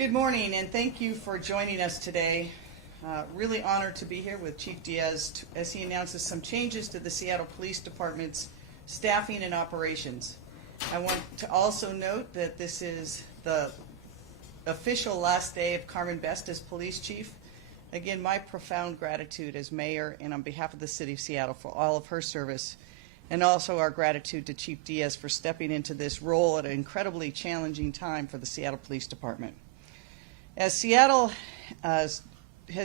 Good morning, and thank you for joining us today. Really honored to be here with Chief Diaz as he announces some changes to the Seattle Police Department's staffing and operations. I want to also note that this is the official last day of Carmen Best as police chief. Again, my profound gratitude as mayor and on behalf of the city of Seattle for all of her service, and also our gratitude to Chief Diaz for stepping into this role at an incredibly challenging time for the Seattle Police Department. As Seattle has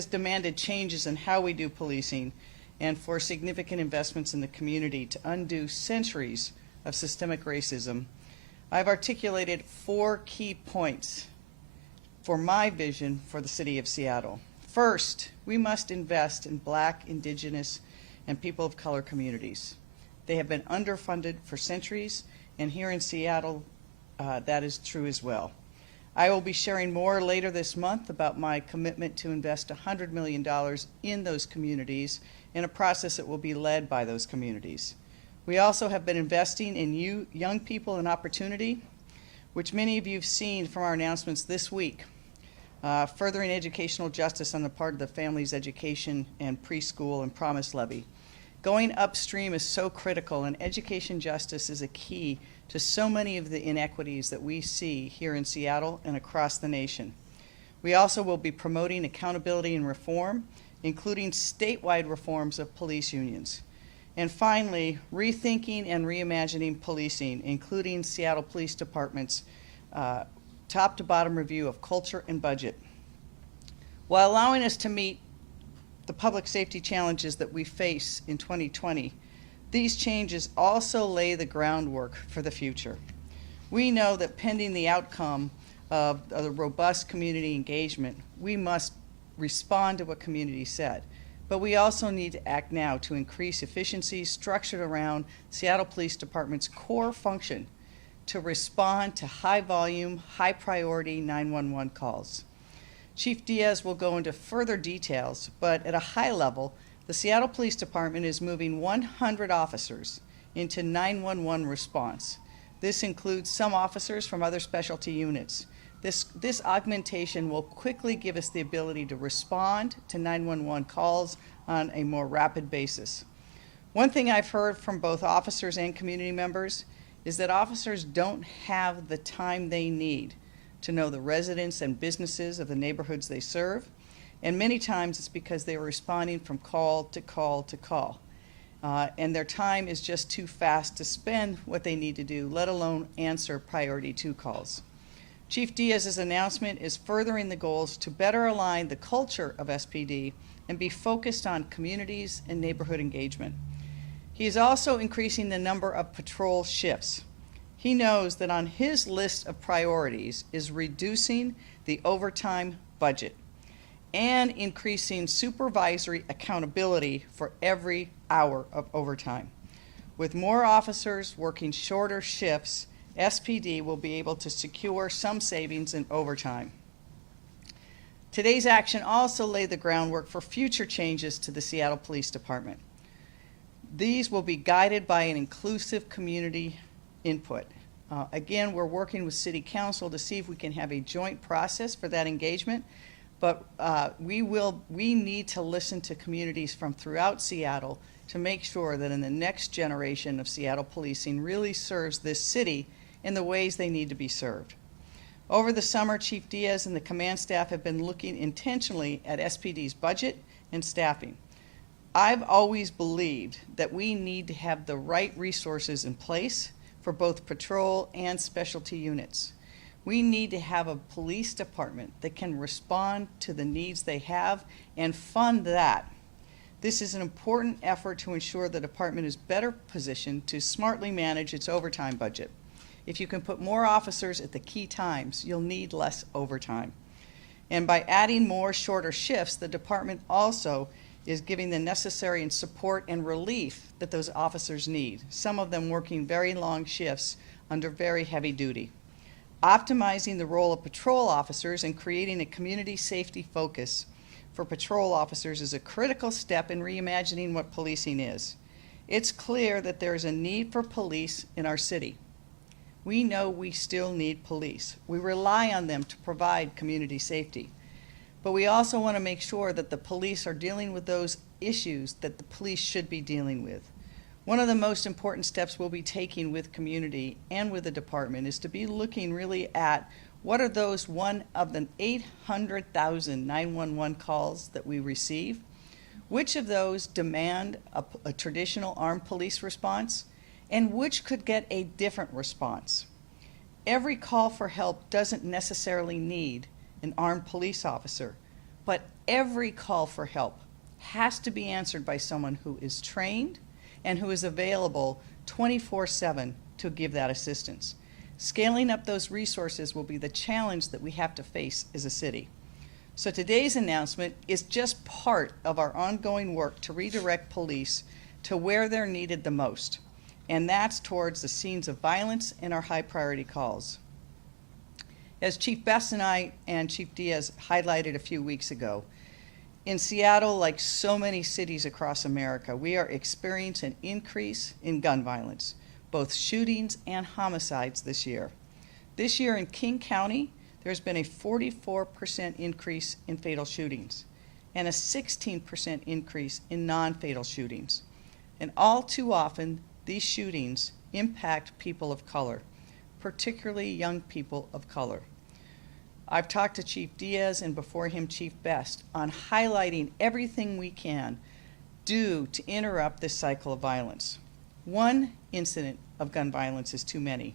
demanded changes in how we do policing and for significant investments in the community to undo centuries of systemic racism, I've articulated 4 key points for my vision for the city of Seattle. First, we must invest in Black, Indigenous, and people of color communities. They have been underfunded for centuries, and here in Seattle, that is true as well. I will be sharing more later this month about my commitment to invest $100 million in those communities in a process that will be led by those communities. We also have been investing in young people and opportunity, which many of you have seen from our announcements this week, furthering educational justice on the part of the Families Education and Preschool and Promise Levy. Going upstream is so critical, and education justice is a key to so many of the inequities that we see here in Seattle and across the nation. We also will be promoting accountability and reform, including statewide reforms of police unions. And finally, rethinking and reimagining policing, including Seattle Police Department's top to bottom review of culture and budget. While allowing us to meet the public safety challenges that we face in 2020, these changes also lay the groundwork for the future. We know that pending the outcome of a robust community engagement, we must respond to what community said. But we also need to act now to increase efficiency structured around Seattle Police Department's core function to respond to high volume, high priority 911 calls. Chief Diaz will go into further details, but at a high level, the Seattle Police Department is moving 100 officers into 911 response. This includes some officers from other specialty units. This augmentation will quickly give us the ability to respond to 911 calls on a more rapid basis. One thing I've heard from both officers and community members is that officers don't have the time they need to know the residents and businesses of the neighborhoods they serve, and many times it's because they are responding from call to call to call. And their time is just too fast to spend what they need to do, let alone answer priority 2 calls. Chief Diaz's announcement is furthering the goals to better align the culture of SPD and be focused on communities and neighborhood engagement. He is also increasing the number of patrol shifts. He knows that on his list of priorities is reducing the overtime budget and increasing supervisory accountability for every hour of overtime. With more officers working shorter shifts, SPD will be able to secure some savings in overtime. Today's action also laid the groundwork for future changes to the Seattle Police Department. These will be guided by an inclusive community input. Again, we're working with City Council to see if we can have a joint process for that engagement, but we need to listen to communities from throughout Seattle to make sure that in the next generation of Seattle policing really serves this city in the ways they need to be served. Over the summer, Chief Diaz and the command staff have been looking intentionally at SPD's budget and staffing. I've always believed that we need to have the right resources in place for both patrol and specialty units. We need to have a police department that can respond to the needs they have and fund that. This is an important effort to ensure the department is better positioned to smartly manage its overtime budget. If you can put more officers at the key times, you'll need less overtime. And by adding more shorter shifts, the department also is giving the necessary and support and relief that those officers need, some of them working very long shifts under very heavy duty. Optimizing the role of patrol officers and creating a community safety focus for patrol officers is a critical step in reimagining what policing is. It's clear that there is a need for police in our city. We know we still need police. We rely on them to provide community safety. But we also want to make sure that the police are dealing with those issues that the police should be dealing with. One of the most important steps we'll be taking with community and with the department is to be looking really at what are those one of the 800,000 911 calls that we receive. Which of those demand a traditional armed police response, and which could get a different response? Every call for help doesn't necessarily need an armed police officer, but every call for help has to be answered by someone who is trained and who is available 24/7 to give that assistance. Scaling up those resources will be the challenge that we have to face as a city. So today's announcement is just part of our ongoing work to redirect police to where they're needed the most, and that's towards the scenes of violence and our high priority calls. As Chief Best and I and Chief Diaz highlighted a few weeks ago, in Seattle, like so many cities across America, we are experiencing an increase in gun violence, both shootings and homicides this year. This year in King County, there's been a 44% increase in fatal shootings and a 16% increase in non-fatal shootings. And all too often, these shootings impact people of color, particularly young people of color. I've talked to Chief Diaz and before him Chief Best on highlighting everything we can do to interrupt this cycle of violence. One incident of gun violence is too many,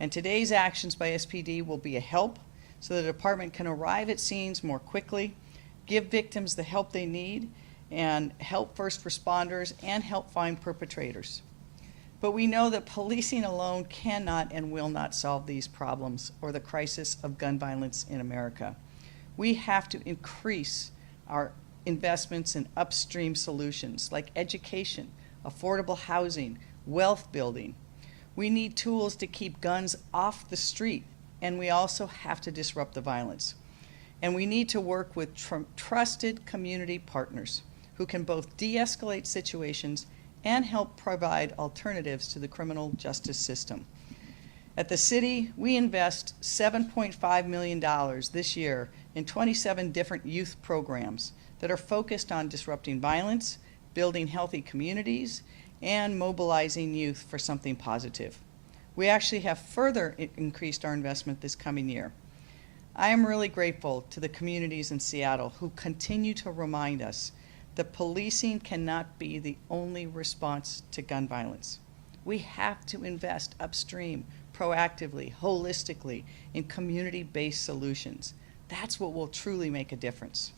and today's actions by SPD will be a help so the department can arrive at scenes more quickly, give victims the help they need, and help first responders and help find perpetrators. But we know that policing alone cannot and will not solve these problems or the crisis of gun violence in America. We have to increase our investments in upstream solutions like education, affordable housing, wealth building. We need tools to keep guns off the street, and we also have to disrupt the violence. And we need to work with trusted community partners who can both de-escalate situations and help provide alternatives to the criminal justice system. At the city, we invest $7.5 million this year in 27 different youth programs that are focused on disrupting violence, building healthy communities, and mobilizing youth for something positive. We actually have further increased our investment this coming year. I am really grateful to the communities in Seattle who continue to remind us that policing cannot be the only response to gun violence. We have to invest upstream, proactively, holistically, in community-based solutions. That's what will truly make a difference.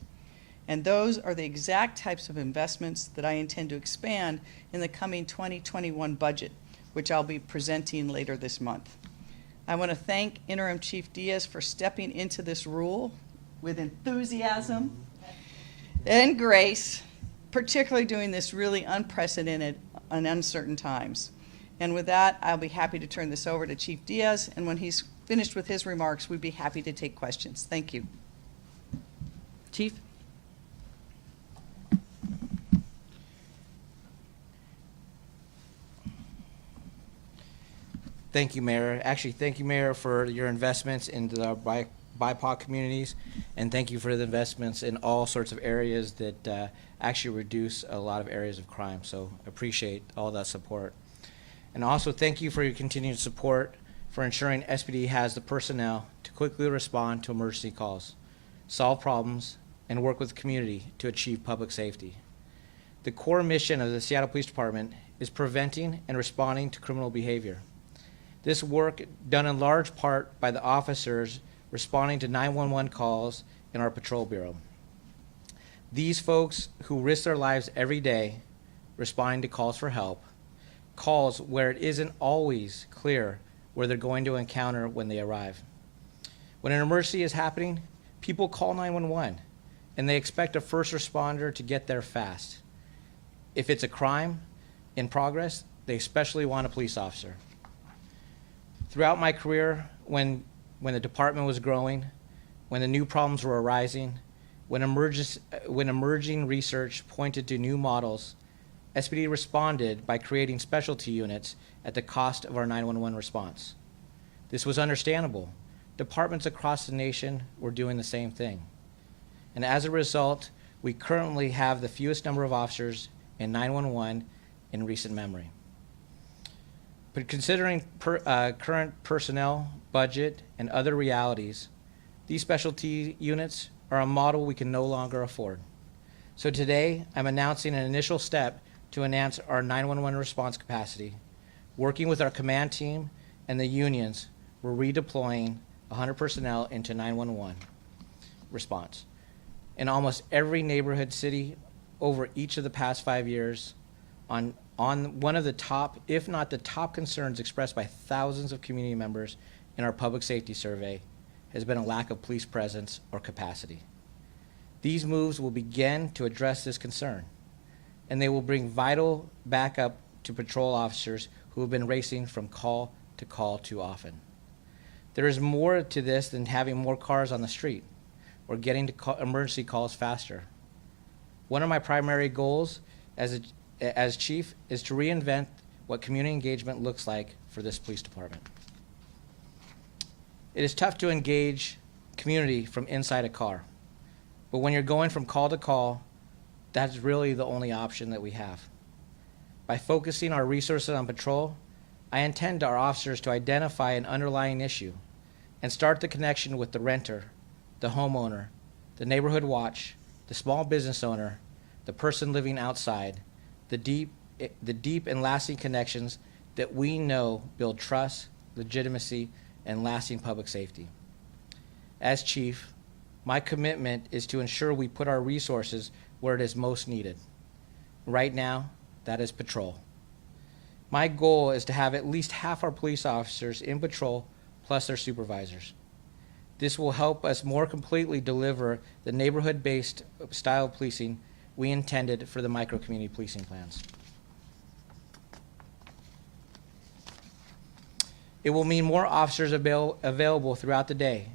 And those are the exact types of investments that I intend to expand in the coming 2021 budget, which I'll be presenting later this month. I want to thank Interim Chief Diaz for stepping into this role with enthusiasm and grace, particularly during this really unprecedented and uncertain times. And with that, I'll be happy to turn this over to Chief Diaz, and when he's finished with his remarks, we'd be happy to take questions. Thank you. Chief? Thank you, Mayor. Actually, thank you, Mayor, for your investments into our BIPOC communities, and thank you for the investments in all sorts of areas that actually reduce a lot of areas of crime. So appreciate all that support. And also thank you for your continued support for ensuring SPD has the personnel to quickly respond to emergency calls, solve problems, and work with the community to achieve public safety. The core mission of the Seattle Police Department is preventing and responding to criminal behavior. This work done in large part by the officers responding to 911 calls in our patrol bureau. These folks who risk their lives every day responding to calls for help, calls where it isn't always clear where they're going to encounter when they arrive. When an emergency is happening, people call 911 and they expect a first responder to get there fast. If it's a crime in progress, they especially want a police officer. Throughout my career, when the department was growing, when the new problems were arising, when emerging research pointed to new models, SPD responded by creating specialty units at the cost of our 911 response. This was understandable. Departments across the nation were doing the same thing. And as a result, we currently have the fewest number of officers in 911 in recent memory. But considering current personnel, budget, and other realities, these specialty units are a model we can no longer afford. So today, I'm announcing an initial step to enhance our 911 response capacity. Working with our command team and the unions, we're redeploying 100 personnel into 911 response. In almost every neighborhood city over each of the past 5 years, on one of the top, if not the top concerns expressed by thousands of community members in our public safety survey has been a lack of police presence or capacity. These moves will begin to address this concern, and they will bring vital backup to patrol officers who have been racing from call to call too often. There is more to this than having more cars on the street or getting to emergency calls faster. One of my primary goals as chief is to reinvent what community engagement looks like for this police department. It is tough to engage community from inside a car, but when you're going from call to call, that's really the only option that we have. By focusing our resources on patrol, I intend our officers to identify an underlying issue and start the connection with the renter, the homeowner, the neighborhood watch, the small business owner, the person living outside, the deep and lasting connections that we know build trust, legitimacy, and lasting public safety. As chief, my commitment is to ensure we put our resources where it is most needed. Right now, that is patrol. My goal is to have at least half our police officers in patrol plus their supervisors. This will help us more completely deliver the neighborhood-based style of policing we intended for the micro-community policing plans. It will mean more officers available throughout the day,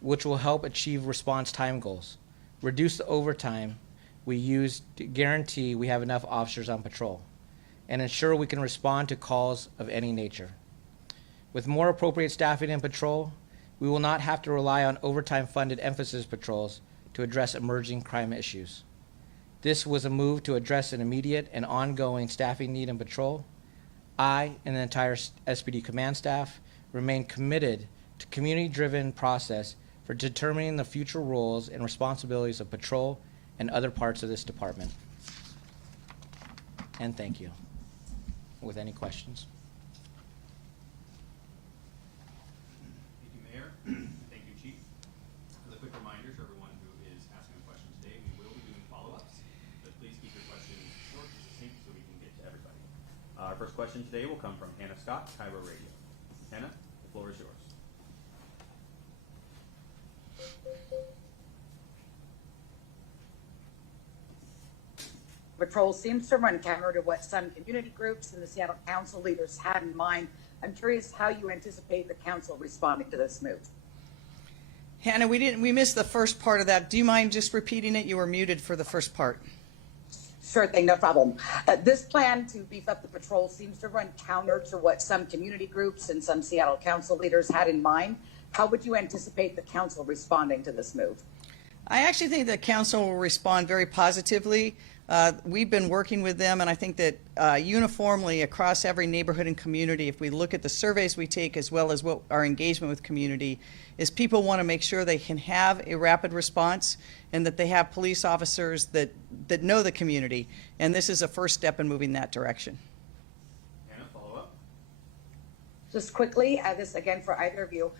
which will help achieve response time goals, reduce the overtime we use to guarantee we have enough officers on patrol, and ensure we can respond to calls of any nature. With more appropriate staffing in patrol, we will not have to rely on overtime-funded emphasis patrols to address emerging crime issues. This was a move to address an immediate and ongoing staffing need in patrol. I and the entire SPD command staff remain committed to community-driven process for determining the future roles and responsibilities of patrol and other parts of this department. And thank you. With any questions? Thank you, Mayor. Thank you, Chief. As a quick reminder to everyone who is asking a question today, we will be doing follow-ups, but please keep your questions short and succinct so we can get to everybody. Our first question today will come from Hannah Scott, Cairo Radio. Hannah, the floor is yours. Patrol seems to run counter to what some community groups and the Seattle Council leaders had in mind. I'm curious how you anticipate the council responding to this move. Hannah, we missed the first part of that. Do you mind just repeating it? You were muted for the first part. Sure thing, no problem. This plan to beef up the patrol seems to run counter to what some community groups and some Seattle Council leaders had in mind. How would you anticipate the council responding to this move? I actually think the council will respond very positively. We've been working with them, and I think that uniformly across every neighborhood and community, if we look at the surveys we take as well as what our engagement with community is, people want to make sure they can have a rapid response and that they have police officers that know the community. And this is a first step in moving that direction. Hannah, follow up. Just quickly, this again for either of you,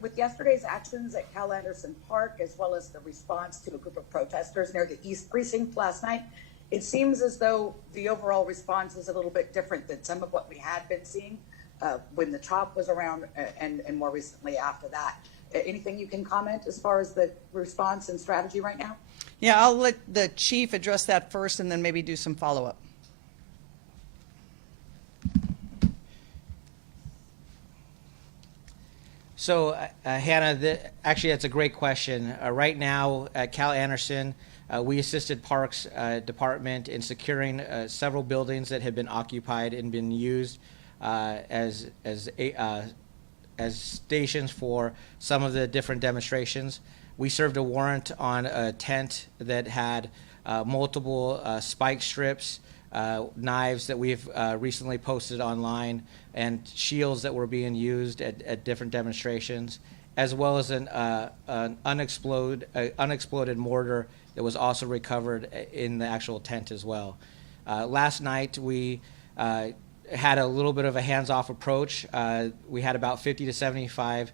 with yesterday's actions at Cal Anderson Park, as well as the response to a group of protesters near the East Precinct last night, it seems as though the overall response is a little bit different than some of what we had been seeing when the CHOP was around and more recently after that. Anything you can comment as far as the response and strategy right now? Yeah, I'll let the chief address that first and then maybe do some follow-up. So, Hannah, actually that's a great question. Right now at Cal Anderson, we assisted Parks Department in securing several buildings that had been occupied and been used as as stations for some of the different demonstrations. We served a warrant on a tent that had multiple spike strips, knives that we've recently posted online, and shields that were being used at different demonstrations, as well as an unexploded mortar that was also recovered in the actual tent as well. Last night we had a little bit of a hands-off approach. We had about 50 to 75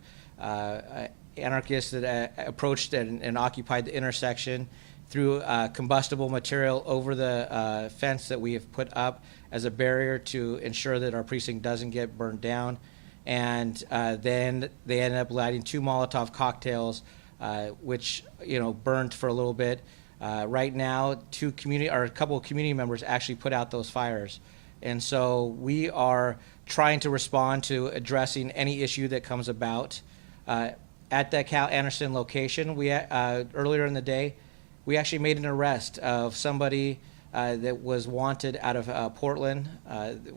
anarchists that approached and occupied the intersection, threw combustible material over the fence that we have put up as a barrier to ensure that our precinct doesn't get burned down. And then they ended up lighting 2 Molotov cocktails, which burned for a little bit. Right now, a couple of community members actually put out those fires. And so we are trying to respond to addressing any issue that comes about. At the Cal Anderson location, we earlier in the day, we actually made an arrest of somebody that was wanted out of Portland,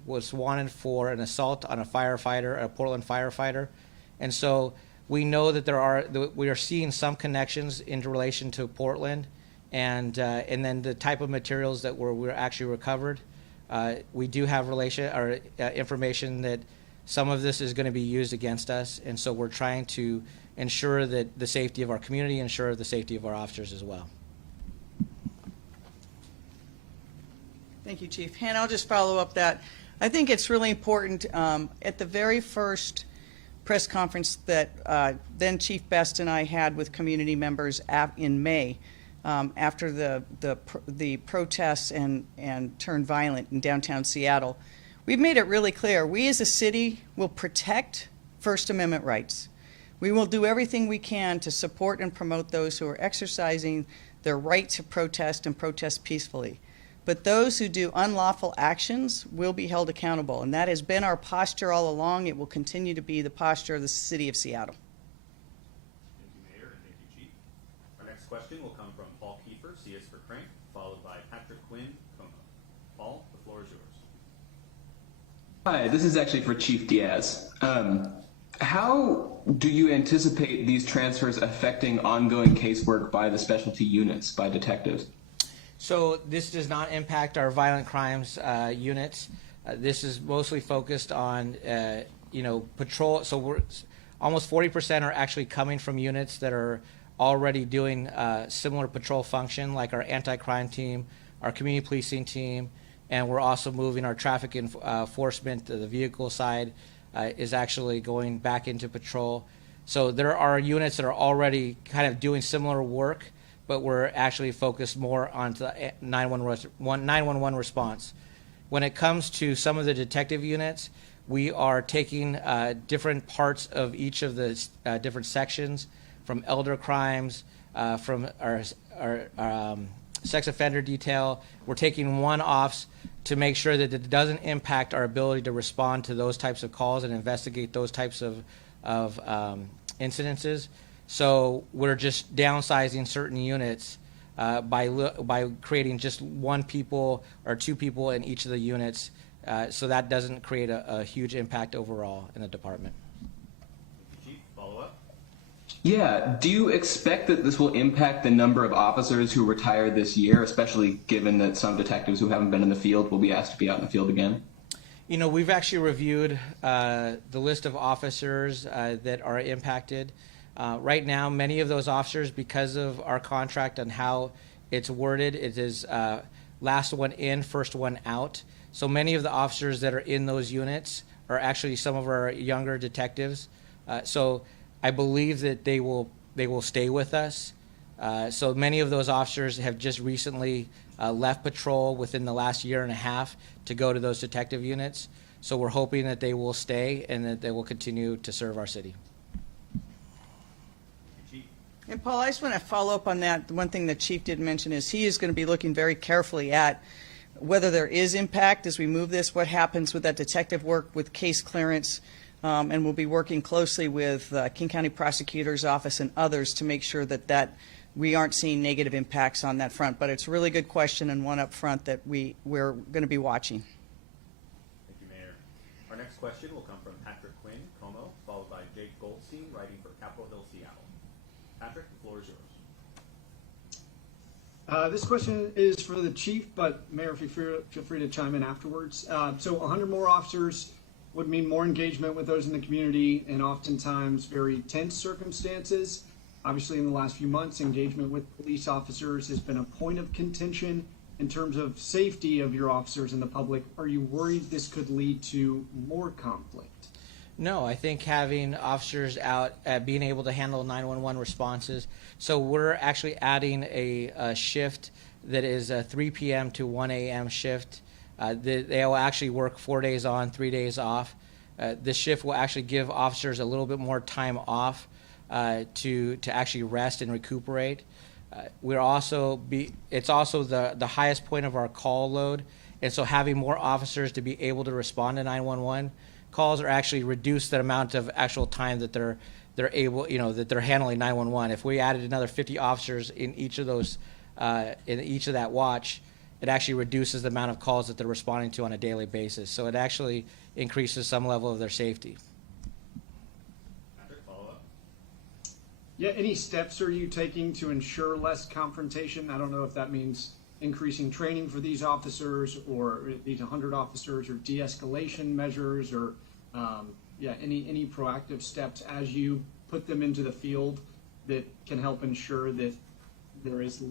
was wanted for an assault on a firefighter, a Portland firefighter. And so we know that we are seeing some connections in relation to Portland, and then the type of materials that were actually recovered. We do have information that some of this is going to be used against us, and so we're trying to ensure that the safety of our community, ensure the safety of our officers as well. Thank you, Chief. Hannah, I'll just follow up that. I think it's really important at the very first press conference that then Chief Best and I had with community members in May, after the protests and turned violent in downtown Seattle. We've made it really clear, we as a city will protect First Amendment rights. We will do everything we can to support and promote those who are exercising their right to protest and protest peacefully. But those who do unlawful actions will be held accountable, and that has been our posture all along. It will continue to be the posture of the city of Seattle. Thank you, Mayor, and thank you, Chief. Our next question will come from Paul Kiefer, CS for Crank, followed by Patrick Quinn, KOMO. Paul, the floor is yours. Hi, this is actually for Chief Diaz. How do you anticipate these transfers affecting ongoing casework by the specialty units, by detectives? So this does not impact our violent crimes units. This is mostly focused on, patrol. So we're almost 40% are actually coming from units that are already doing similar patrol function, like our anti-crime team, our community policing team, and we're also moving our traffic enforcement. The vehicle side is actually going back into patrol. So there are units that are already kind of doing similar work, but we're actually focused more on the 911 response. When it comes to some of the detective units, we are taking different parts of each of the different sections, from elder crimes, from our sex offender detail. We're taking one-offs to make sure that it doesn't impact our ability to respond to those types of calls and investigate those types of incidences. So we're just downsizing certain units by creating just 1 people or 2 people in each of the units, so that doesn't create a huge impact overall in the department. Thank you, Chief. Follow up. Yeah, do you expect that this will impact the number of officers who retire this year, especially given that some detectives who haven't been in the field will be asked to be out in the field again? We've actually reviewed the list of officers that are impacted. Right now, many of those officers, because of our contract and how it's worded, it is last one in, first one out. So many of the officers that are in those units are actually some of our younger detectives. So I believe that they will stay with us. So many of those officers have just recently left patrol within the last year and a half to go to those detective units. So we're hoping that they will stay and that they will continue to serve our city. And Paul, I just want to follow up on that. The one thing that Chief did mention is he is going to be looking very carefully at whether there is impact as we move this, what happens with that detective work with case clearance, and we'll be working closely with King County Prosecutor's Office and others to make sure that we aren't seeing negative impacts on that front. But it's a really good question and one up front that we're going to be watching. Thank you, Mayor. Our next question will come from Patrick Quinn, KOMO, followed by Jake Goldstein, writing for Capitol Hill, Seattle. Patrick, the floor is yours. This question is for the chief, but Mayor, feel free to chime in afterwards. So 100 more officers would mean more engagement with those in the community and oftentimes very tense circumstances. Obviously, in the last few months, engagement with police officers has been a point of contention in terms of safety of your officers and the public. Are you worried this could lead to more conflict? No, I think having officers out, being able to handle 911 responses. So we're actually adding a shift that is a 3 p.m. to 1 a.m. shift. They will actually work 4 days on, 3 days off. This shift will actually give officers a little bit more time off to actually rest and recuperate. It's also the highest point of our call load, and so having more officers to be able to respond to 911 calls are actually reduce the amount of actual time that they're able, that they're handling 911. If we added another 50 officers in each of those, in each of that watch, it actually reduces the amount of calls that they're responding to on a daily basis. So it actually increases some level of their safety. Patrick, follow up. Yeah, any steps are you taking to ensure less confrontation? I don't know if that means increasing training for these officers or these 100 officers or de-escalation measures or any proactive steps as you put them into the field that can help ensure that there is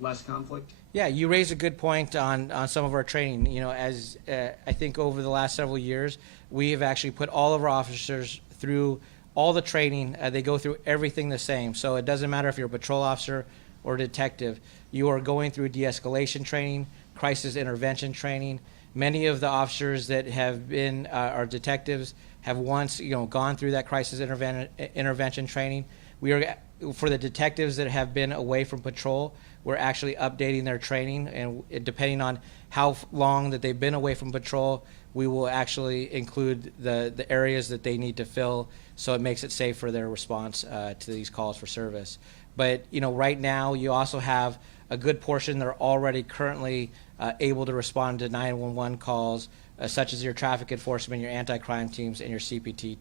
less conflict? Yeah, you raise a good point on some of our training. As I think over the last several years, we have actually put all of our officers through all the training. They go through everything the same. So it doesn't matter if you're a patrol officer or a detective. You are going through de-escalation training, crisis intervention training. Many of the officers that have been our detectives have once gone through that crisis intervention training. We are, for the detectives that have been away from patrol, we're actually updating their training, and depending on how long that they've been away from patrol, we will actually include the areas that they need to fill, so it makes it safe for their response to these calls for service. But right now you also have a good portion that are already currently able to respond to 911 calls, such as your traffic enforcement, your anti-crime teams, and your CPT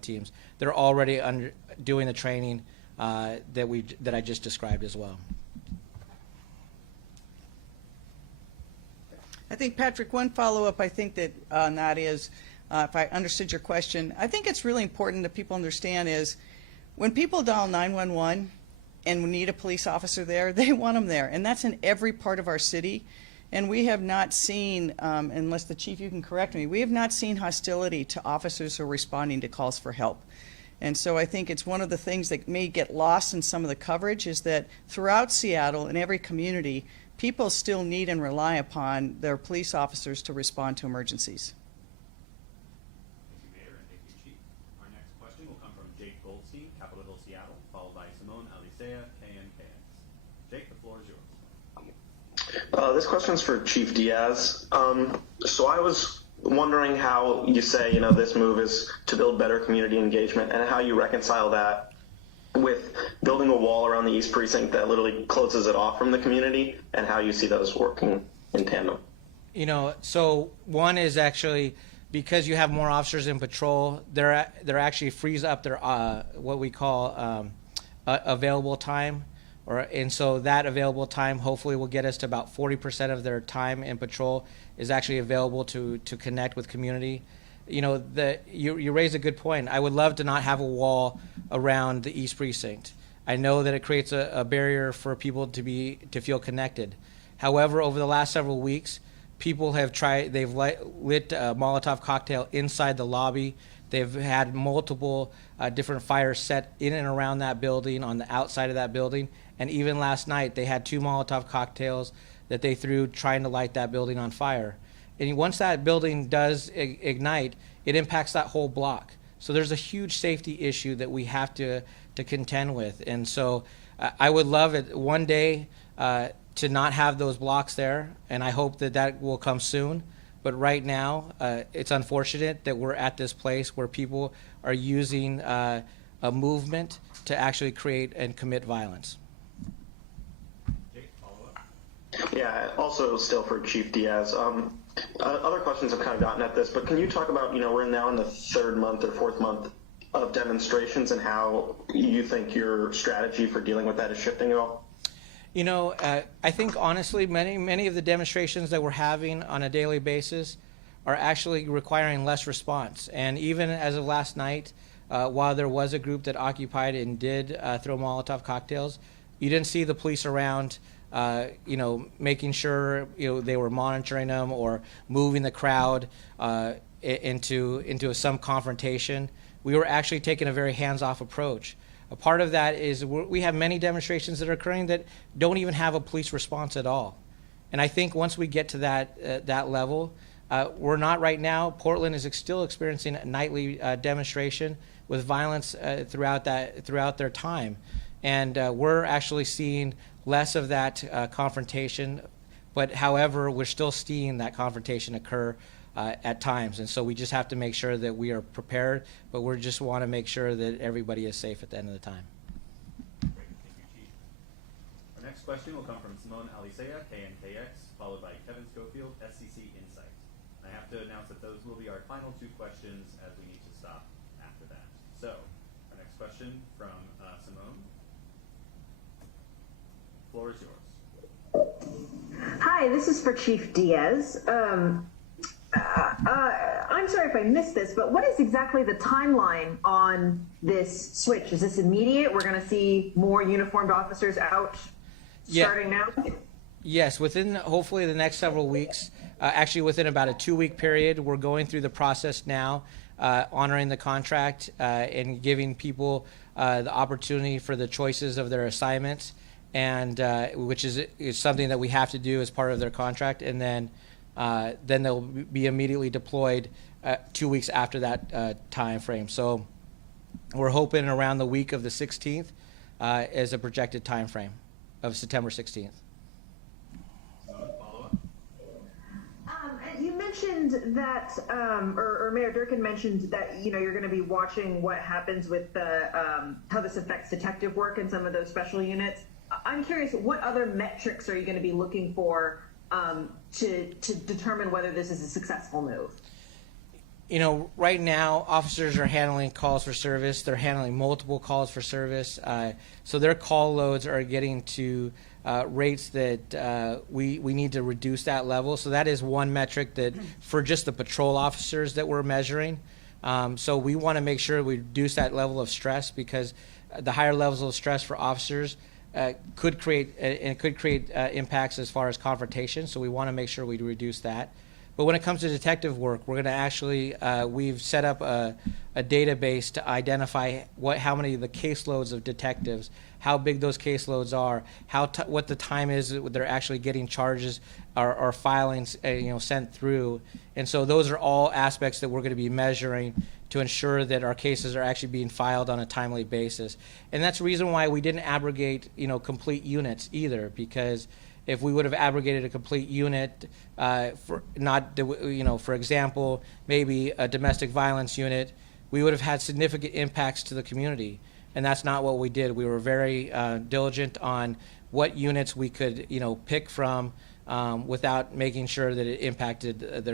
teams. They're already doing the training that I just described as well. I think, Patrick, one follow-up I think that on that is, if I understood your question, I think it's really important that people understand is when people dial 911 and we need a police officer there, they want them there. And that's in every part of our city. And we have not seen, unless the chief, you can correct me, we have not seen hostility to officers who are responding to calls for help. And so I think it's one of the things that may get lost in some of the coverage is that throughout Seattle, in every community, people still need and rely upon their police officers to respond to emergencies. Thank you, Mayor, and thank you, Chief. Our next question will come from Jake Goldstein, Capitol Hill, Seattle, followed by Simone Alicea, KNKS. Jake, the floor is yours. This question's for Chief Diaz. So I was wondering how you say, this move is to build better community engagement and how you reconcile that with building a wall around the East Precinct that literally closes it off from the community, and how you see those working in tandem. So one is actually because you have more officers in patrol, they're actually frees up their what we call available time. And so that available time hopefully will get us to about 40% of their time in patrol is actually available to connect with community. You raise a good point. I would love to not have a wall around the East Precinct. I know that it creates a barrier for people to feel connected. However, over the last several weeks, people have they've lit a Molotov cocktail inside the lobby. They've had multiple different fires set in and around that building, on the outside of that building. And even last night, they had 2 Molotov cocktails that they threw trying to light that building on fire. And once that building does ignite, it impacts that whole block. So there's a huge safety issue that we have to contend with. And so I would love it one day to not have those blocks there, and I hope that will come soon. But right now, it's unfortunate that we're at this place where people are using a movement to actually create and commit violence. Jake, follow up. Yeah, also still for Chief Diaz. Other questions have kind of gotten at this, but can you talk about, we're now in the third month or fourth month of demonstrations and how you think your strategy for dealing with that is shifting at all? I think honestly, many of the demonstrations that we're having on a daily basis are actually requiring less response. And even as of last night, while there was a group that occupied and did throw Molotov cocktails, you didn't see the police around, making sure they were monitoring them or moving the crowd into some confrontation. We were actually taking a very hands-off approach. A part of that is we have many demonstrations that are occurring that don't even have a police response at all. And I think once we get to that level, we're not right now. Portland is still experiencing a nightly demonstration with violence throughout their time. And we're actually seeing less of that confrontation, but however, we're still seeing that confrontation occur at times. And so we just have to make sure that we are prepared, but we just want to make sure that everybody is safe at the end of the time. Great, thank you, Chief. Our next question will come from Simone Alicea, KNKX, followed by Kevin Schofield, SCC Insight. I have to announce that those will be our final two questions as we need to stop after that. So, our next question from Simone. Floor is yours. Hi, this is for Chief Diaz. I'm sorry if I missed this, but what is exactly the timeline on this switch? Is this immediate? We're going to see more uniformed officers out starting now? Yes, within hopefully the next several weeks, actually within about a 2-week period, we're going through the process now, honoring the contract and giving people the opportunity for the choices of their assignments, and which is something that we have to do as part of their contract, and then they'll be immediately deployed 2 weeks after that time frame. So we're hoping around the week of the 16th as a projected time frame of September 16th. Follow-up? You mentioned that, or Mayor Durkan mentioned that you're going to be watching what happens with the how this affects detective work in some of those special units. I'm curious, what other metrics are you going to be looking for to determine whether this is a successful move? Right now, officers are handling calls for service. They're handling multiple calls for service. So their call loads are getting to rates that we need to reduce that level. So that is one metric that for just the patrol officers that we're measuring. So we want to make sure we reduce that level of stress, because the higher levels of stress for officers could create impacts as far as confrontation. So we want to make sure we reduce that. But when it comes to detective work, we're going to actually we've set up a database to identify how many of the caseloads of detectives, how big those caseloads are, what the time is that they're actually getting charges or filings sent through. And so those are all aspects that we're going to be measuring to ensure that our cases are actually being filed on a timely basis. And that's the reason why we didn't abrogate complete units either, because if we would have abrogated a complete unit, for example, maybe a domestic violence unit, we would have had significant impacts to the community. And that's not what we did. We were very diligent on what units we could pick from without making sure that it impacted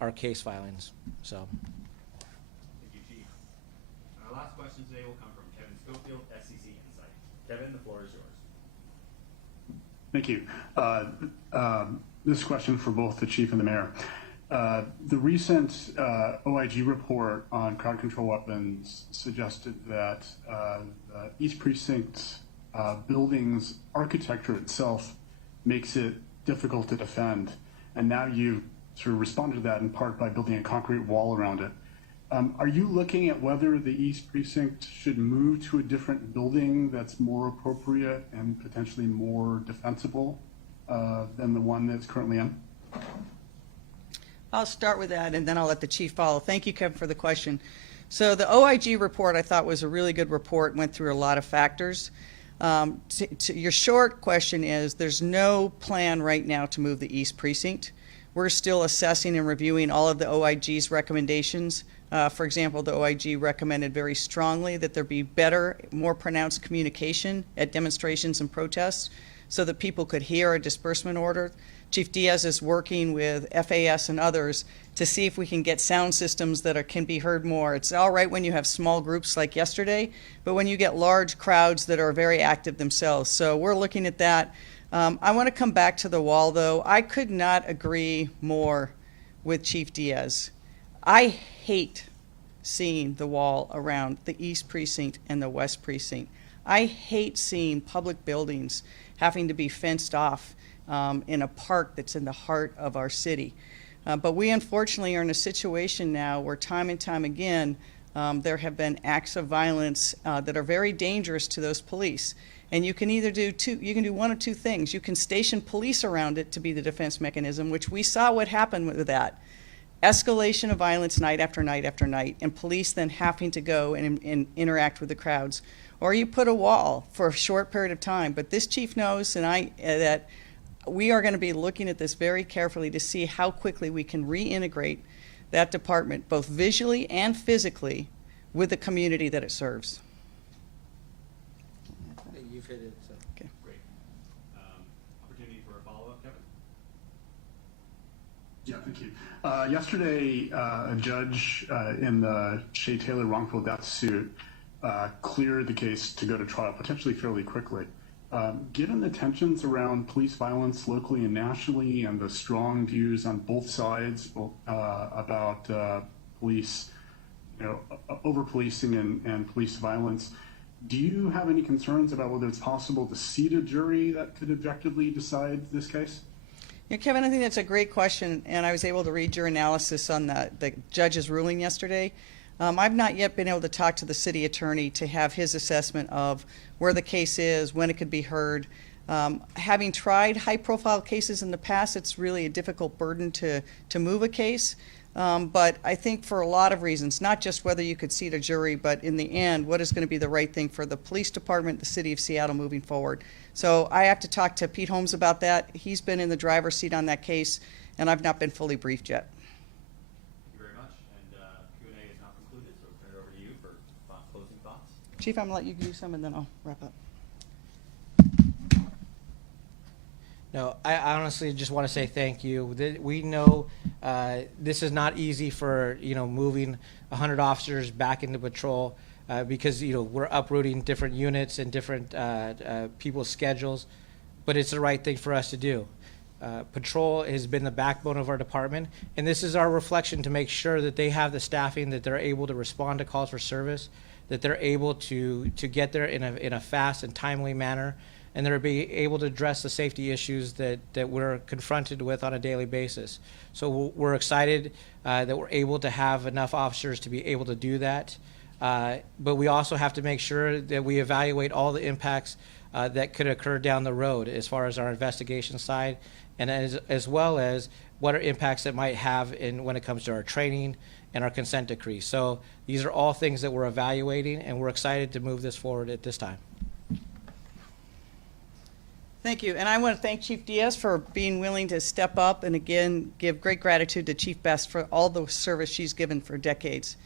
our case filings. So. Thank you, Chief. Our last question today will come from Kevin Schofield, SCC Insight. Kevin, the floor is yours. Thank you. This is a question for both the chief and the mayor. The recent OIG report on crowd control weapons suggested that the East Precinct building's architecture itself makes it difficult to defend. And now you sort of responded to that in part by building a concrete wall around it. Are you looking at whether the East Precinct should move to a different building that's more appropriate and potentially more defensible than the one that's currently in? I'll start with that, and then I'll let the chief follow. Thank you, Kevin, for the question. So the OIG report I thought was a really good report, went through a lot of factors. To your short question is, there's no plan right now to move the East Precinct. We're still assessing and reviewing all of the OIG's recommendations. For example, the OIG recommended very strongly that there be better, more pronounced communication at demonstrations and protests so that people could hear a disbursement order. Chief Diaz is working with FAS and others to see if we can get sound systems that can be heard more. It's all right when you have small groups like yesterday, but when you get large crowds that are very active themselves. So we're looking at that. I want to come back to the wall, though. I could not agree more with Chief Diaz. I hate seeing the wall around the East Precinct and the West Precinct. I hate seeing public buildings having to be fenced off in a park that's in the heart of our city. But we unfortunately are in a situation now where time and time again there have been acts of violence that are very dangerous to those police. And you can either do one of two things. You can station police around it to be the defense mechanism, which we saw what happened with that. Escalation of violence night after night after night, and police then having to go and interact with the crowds. Or you put a wall for a short period of time. But this chief knows, and that we are going to be looking at this very carefully to see how quickly we can reintegrate that department, both visually and physically, with the community that it serves. You've hit it. So. Okay. Great. Opportunity for a follow-up, Kevin? Yeah, thank you. Yesterday, a judge in the Shea Taylor wrongful death suit cleared the case to go to trial potentially fairly quickly. Given the tensions around police violence locally and nationally, and the strong views on both sides about police, over-policing and police violence, do you have any concerns about whether it's possible to seat a jury that could objectively decide this case? Yeah, Kevin, I think that's a great question, and I was able to read your analysis on the judge's ruling yesterday. I've not yet been able to talk to the city attorney to have his assessment of where the case is, when it could be heard. Having tried high-profile cases in the past, it's really a difficult burden to move a case. But I think for a lot of reasons, not just whether you could seat a jury, but in the end, what is going to be the right thing for the police department, the city of Seattle moving forward. So I have to talk to Pete Holmes about that. He's been in the driver's seat on that case, and I've not been fully briefed yet. Thank you very much. And Q&A is now concluded, so we'll turn it over to you for closing thoughts. Chief, I'm going to let you do some, and then I'll wrap up. No, I honestly just want to say thank you. We know this is not easy for moving 100 officers back into patrol because we're uprooting different units and different people's schedules, but it's the right thing for us to do. Patrol has been the backbone of our department, and this is our reflection to make sure that they have the staffing, that they're able to respond to calls for service, that they're able to get there in a fast and timely manner, and they're being able to address the safety issues that we're confronted with on a daily basis. So we're excited that we're able to have enough officers to be able to do that. But we also have to make sure that we evaluate all the impacts that could occur down the road as far as our investigation side, and as well as what are impacts that might have when it comes to our training and our consent decree. So these are all things that we're evaluating, and we're excited to move this forward at this time. Thank you. And I want to thank Chief Diaz for being willing to step up and again give great gratitude to Chief Best for all the service she's given for decades.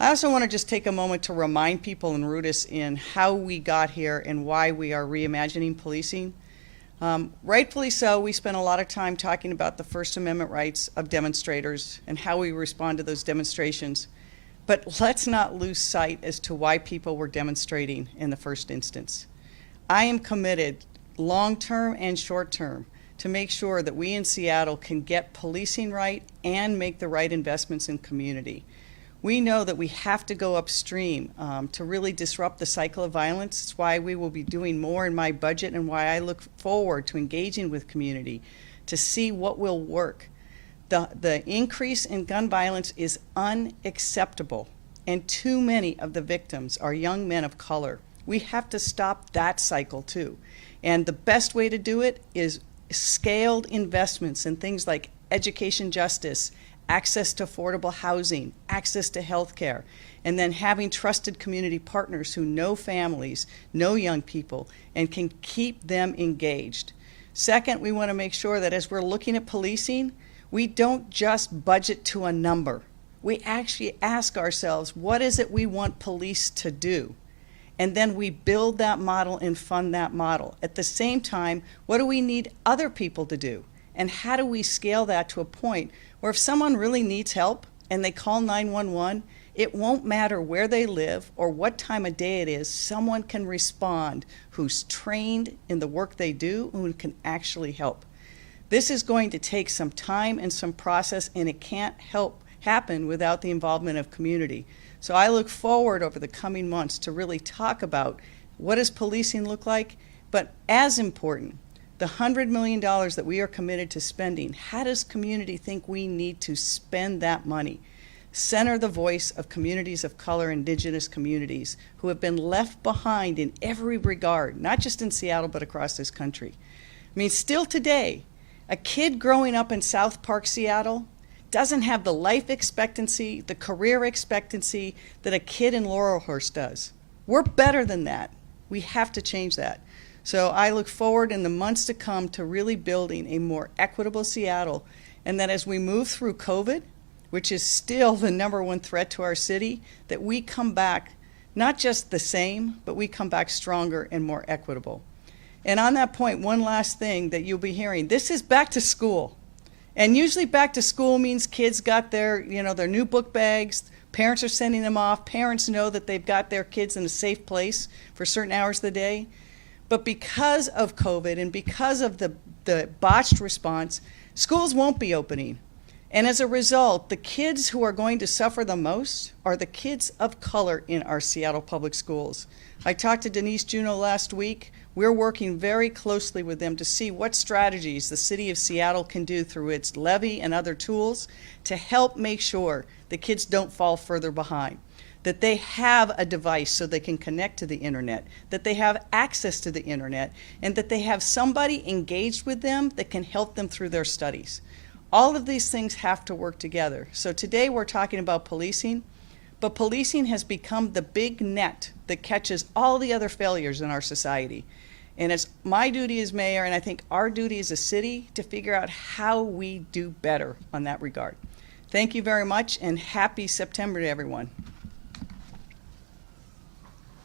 I also want to just take a moment to remind people and root us in how we got here and why we are reimagining policing. Rightfully so, we spent a lot of time talking about the First Amendment rights of demonstrators and how we respond to those demonstrations. But let's not lose sight as to why people were demonstrating in the first instance. I am committed, long-term and short-term, to make sure that we in Seattle can get policing right and make the right investments in community. We know that we have to go upstream to really disrupt the cycle of violence. It's why we will be doing more in my budget and why I look forward to engaging with community to see what will work. The increase in gun violence is unacceptable, and too many of the victims are young men of color. We have to stop that cycle too. And the best way to do it is scaled investments in things like education justice, access to affordable housing, access to health care, and then having trusted community partners who know families, know young people, and can keep them engaged. Second, we want to make sure that as we're looking at policing, we don't just budget to a number. We actually ask ourselves, what is it we want police to do? And then we build that model and fund that model. At the same time, what do we need other people to do? And how do we scale that to a point where if someone really needs help and they call 911, it won't matter where they live or what time of day it is, someone can respond who's trained in the work they do, who can actually help. This is going to take some time and some process, and it can't happen without the involvement of community. So I look forward over the coming months to really talk about what does policing look like, but as important, the $100 million that we are committed to spending, how does community think we need to spend that money? Center the voice of communities of color, indigenous communities who have been left behind in every regard, not just in Seattle, but across this country. I mean, still today, a kid growing up in South Park, Seattle, doesn't have the life expectancy, the career expectancy that a kid in Laurelhurst does. We're better than that. We have to change that. So I look forward in the months to come to really building a more equitable Seattle, and that as we move through COVID, which is still the #1 threat to our city, that we come back not just the same, but we come back stronger and more equitable. And on that point, one last thing that you'll be hearing, this is back to school. And usually back to school means kids got their, their new book bags, parents are sending them off, parents know that they've got their kids in a safe place for certain hours of the day. But because of COVID and because of the botched response, schools won't be opening. And as a result, the kids who are going to suffer the most are the kids of color in our Seattle public schools. I talked to Denise Juneau last week. We're working very closely with them to see what strategies the city of Seattle can do through its levy and other tools to help make sure the kids don't fall further behind, that they have a device so they can connect to the internet, that they have access to the internet, and that they have somebody engaged with them that can help them through their studies. All of these things have to work together. So today we're talking about policing, but policing has become the big net that catches all the other failures in our society. And it's my duty as mayor, and I think our duty as a city, to figure out how we do better on that regard. Thank you very much, and happy September to everyone.